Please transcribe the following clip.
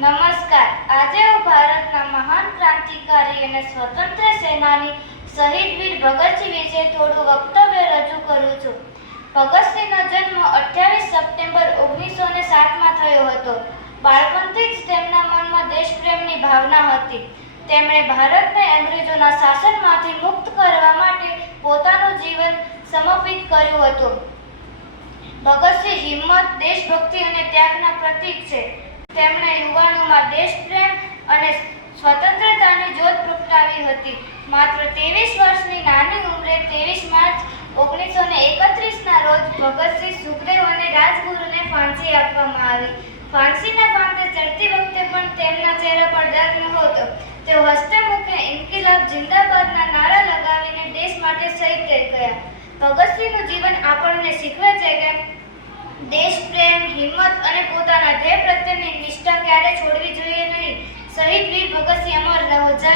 નમસ્કાર. આજે હું ભારતના મહાન ક્રાંતિકારી અને સ્વતંત્ર સેનાની શહીદ વીર ભગતસિંહ વિશે થોડું વક્તવ્ય રજૂ કરું છું. ભગતસિંહનો જન્મ 28 સપ્ટેમ્બર 1907માં થયો હતો. બાળપણથી જ તેમના મનમાં દેશપ્રેમની ભાવના હતી. તેમણે ભારતને અંગ્રેજોના શાસનમાંથી મુક્ત કરવા માટે પોતાનું જીવન સમર્પિત કર્યું હતું. ભગતસિંહ હિંમત, દેશભક્તિ અને ત્યાગના પ્રતીક છે. તેમણે યુવાનોમાં દેશપ્રેમ અને સ્વતંત્રતાની જ્યોત પ્રગટાવી હતી. માત્ર 23 વર્ષની નાની ઉંમરે 23 માર્ચ 1931ના રોજ ભગતસિંહ, સુખદેવ અને રાજગુરુને ફાંસી આપવામાં આવી. ફાંસીના ફાંદે ચડતી વખતે પણ તેમના ચહેરા પર ડર નહોતો. તેઓ હસતે મુખે ઇન્કિલાબ જિંદાબાદના નારા લગાવીને દેશ માટે શહીદ થઈ ગયા. ભગતસિંહનું જીવન આપણને શીખવે છે કે દેશપ્રેમ, હિંમત અને પોતાના ધ્યેય પ્રત્યેની નિષ્ઠા ક્યારેય છોડવી જોઈએ નહીં. શહીદ વીર ભગતસિંહ અમર રહો. જય